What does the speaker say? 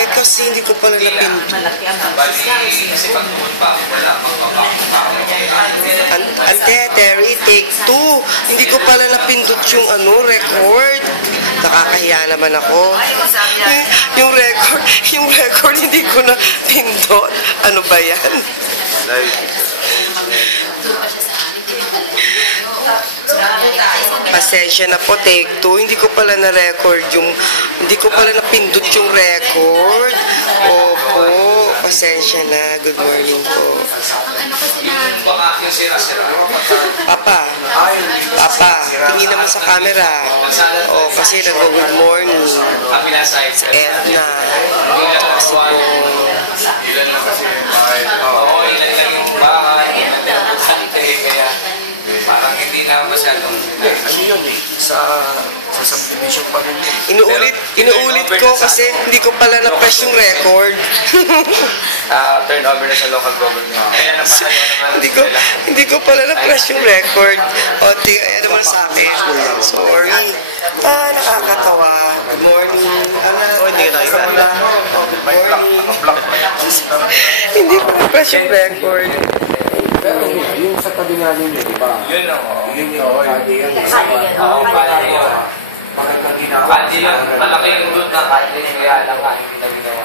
Eh kasi hindi ko pala napindot. Ante, Terry, take 2. Hindi ko pala napindot yung record. Nakakahiya naman ako. Yung record hindi ko na pindot. Ano ba yan? Pasensya na po, take 2. Hindi ko pala na-record hindi ko pala napindot yung record. Opo, pasensya na. Good morning po. Papa, tingin naman sa camera. Kasi nag-good morning. Edna. Kasi po, parang hindi na masyadong ano yun sa subdivision pa rin inuulit ko kasi hindi ko pala na-press yung record. turn over na sa local government. Kaya hindi ko pala na-press yung record. Ayan naman sa akin. Sorry. Nakakatawa. Good morning. hindi ka nakita. Good morning. Hindi ko na-press yung record. Yung sa tabi nga ninyo, di ba? Yun o. Yun yung kadi yan. Oo, kadi yun. Bakit nang ginawa? Kadi yun. Malaki yung doon na kadi. Kaya lang hindi na ginawa.